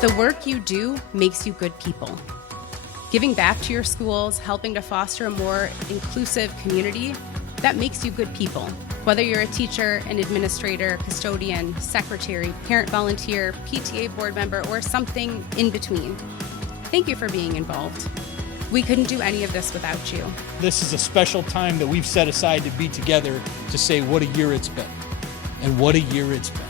The work you do makes you good people. Giving back to your schools, helping to foster a more inclusive community, that makes you good people. Whether you're a teacher, an administrator, custodian, secretary, parent volunteer, PTA board member, or something in between. Thank you for being involved. We couldn't do any of this without you. This is a special time that we've set aside to be together to say what a year it's been, and what a year it's been.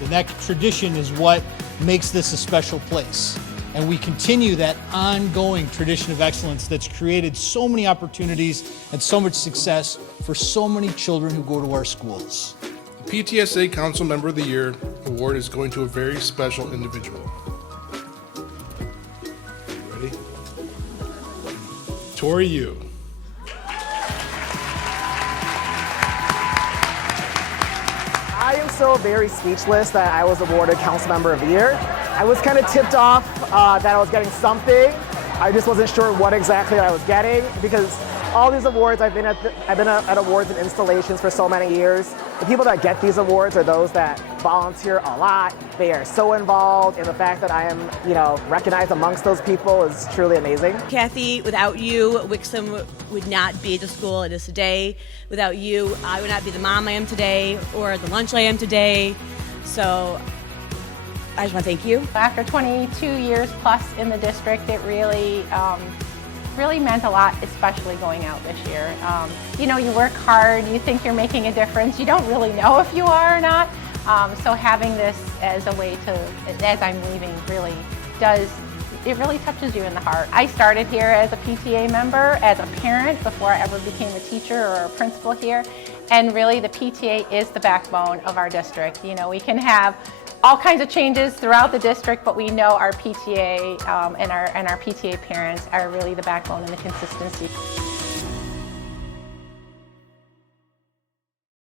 And that tradition is what makes this a special place. And we continue that ongoing tradition of excellence that's created so many opportunities and so much success for so many children who go to our schools. The PTSA Council Member of the Year award is going to a very special individual. Ready? Tori Yu. I am so very speechless that I was awarded Council Member of the Year. I was kind of tipped off that I was getting something. I just wasn't sure what exactly I was getting, because all these awards, I've been at awards and installations for so many years. The people that get these awards are those that volunteer a lot. They are so involved, and the fact that I am, recognized amongst those people is truly amazing. Kathy, without you, Wixom would not be the school it is today. Without you, I would not be the mom I am today, or the lunch I am today. So I just want to thank you. After 22 years plus in the district, it really meant a lot, especially going out this year. You work hard, you think you're making a difference, you don't really know if you are or not. So having this as a way to, as I'm leaving, really touches you in the heart. I started here as a PTA member, as a parent, before I ever became a teacher or a principal here. And really the PTA is the backbone of our district. We can have all kinds of changes throughout the district, but we know our PTA and our PTA parents are really the backbone and the consistency.